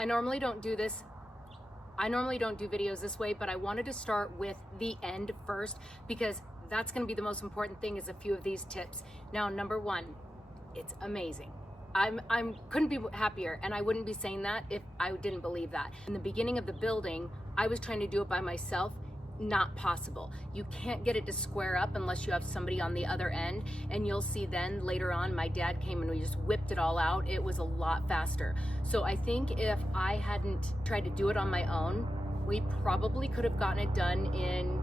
I normally don't do this. I normally don't do videos this way, but I wanted to start with the end first because that's going to be the most important thing, is a few of these tips. Now, number one, it's amazing. I'm couldn't be happier, and I wouldn't be saying that if I didn't believe that. In the beginning of the building, I was trying to do it by myself. Not possible. You can't get it to square up unless you have somebody on the other end, and you'll see then later on my dad came and we just whipped it all out. It was a lot faster. So I think if I hadn't tried to do it on my own, we probably could have gotten it done in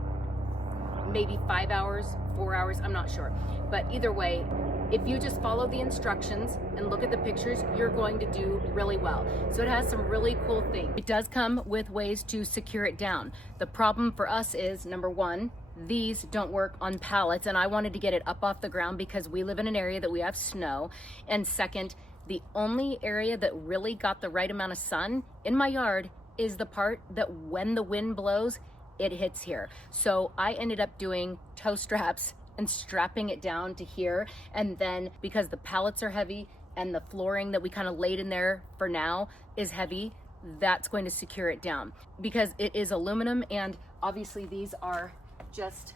maybe 5 hours, 4 hours, I'm not sure. But either way, if you just follow the instructions and look at the pictures, you're going to do really well. So it has some really cool things. It does come with ways to secure it down. The problem for us is, number one, these don't work on pallets, and I wanted to get it up off the ground because we live in an area that we have snow. And second, the only area that really got the right amount of sun in my yard is the part that when the wind blows, it hits here. So I ended up doing toe straps and strapping it down to here. And then because the pallets are heavy and the flooring that we kind of laid in there for now is heavy, that's going to secure it down because it is aluminum, and obviously these are just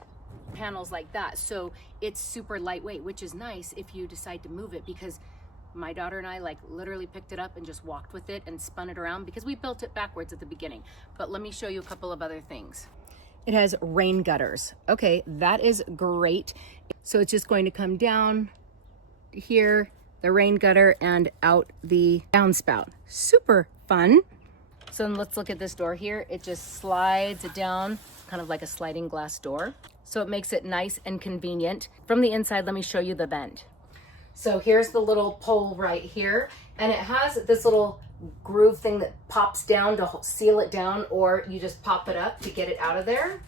panels like that. So it's super lightweight, which is nice if you decide to move it, because my daughter and I like literally picked it up and just walked with it and spun it around because we built it backwards at the beginning. But let me show you a couple of other things. It has rain gutters. Okay, that is great. So it's just going to come down here, the rain gutter, and out the downspout. Super fun. So then let's look at this door here. It just slides it down, kind of like a sliding glass door. So it makes it nice and convenient. From the inside, let me show you the vent. So here's the little pole right here, and it has this little groove thing that pops down to seal it down, or you just pop it up to get it out of there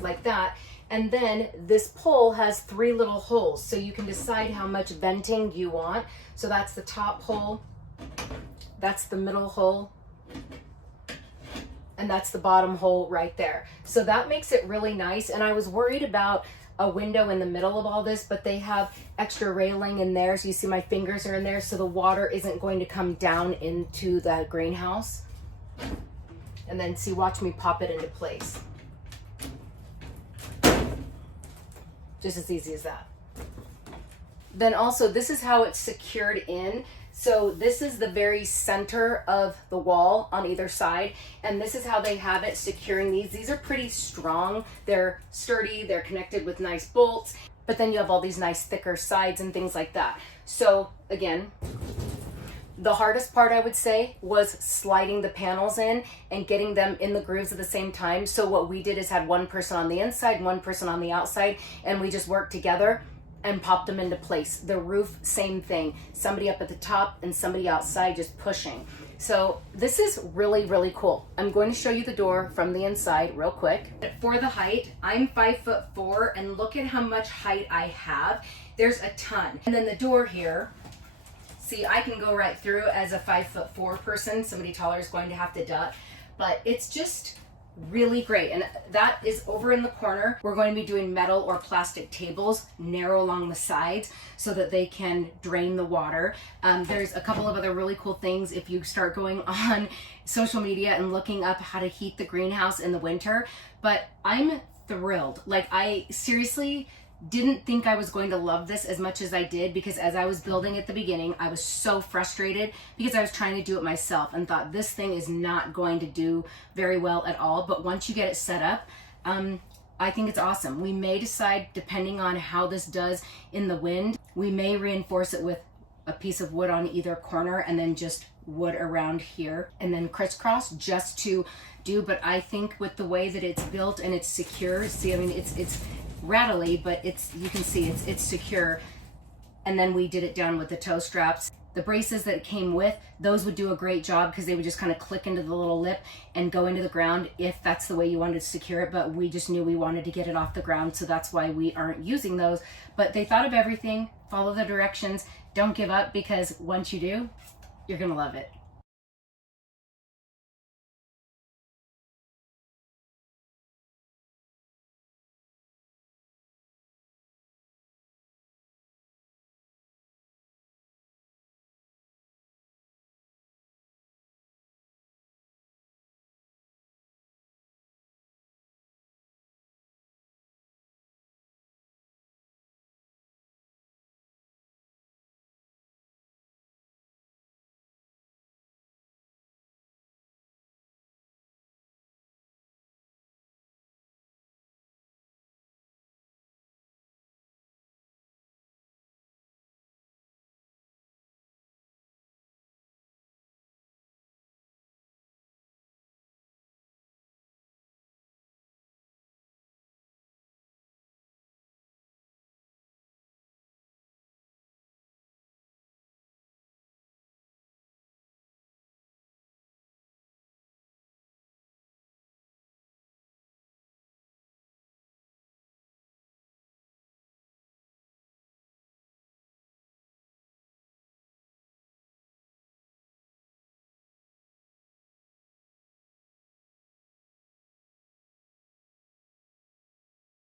like that. And then this pole has 3 little holes, so you can decide how much venting you want. So that's the top hole, that's the middle hole, and that's the bottom hole right there. So that makes it really nice. And I was worried about a window in the middle of all this, but they have extra railing in there. So you see my fingers are in there, so the water isn't going to come down into the greenhouse. And then see, watch me pop it into place. Just as easy as that. Then also, this is how it's secured in. So this is the very center of the wall on either side, and this is how they have it securing these. These are pretty strong. They're sturdy, they're connected with nice bolts, but then you have all these nice thicker sides and things like that. So again, the hardest part, I would say, was sliding the panels in and getting them in the grooves at the same time. So what we did is had one person on the inside, one person on the outside, and we just worked together and pop them into place. The roof, same thing. Somebody up at the top and somebody outside just pushing. So this is really, really cool. I'm going to show you the door from the inside real quick. For the height, I'm 5'4", and look at how much height I have. There's a ton. And then the door here, see, I can go right through as a 5'4" person. Somebody taller is going to have to duck, but it's just really great. And that is over in the corner. We're going to be doing metal or plastic tables, narrow along the sides so that they can drain the water. There's a couple of other really cool things if you start going on social media and looking up how to heat the greenhouse in the winter. But I'm thrilled. Like, I seriously didn't think I was going to love this as much as I did, because as I was building at the beginning, I was so frustrated because I was trying to do it myself and thought this thing is not going to do very well at all. But once you get it set up, I think it's awesome. We may decide, depending on how this does in the wind, we may reinforce it with a piece of wood on either corner and then just wood around here and then crisscross just to do. But I think with the way that it's built and it's secure, see, I mean, it's rattly, but you can see it's secure. And then we did it down with the toe straps. The braces that it came with, those would do a great job because they would just kind of click into the little lip and go into the ground if that's the way you wanted to secure it. But we just knew we wanted to get it off the ground, so that's why we aren't using those. But they thought of everything. Follow the directions. Don't give up, because once you do, you're gonna love it.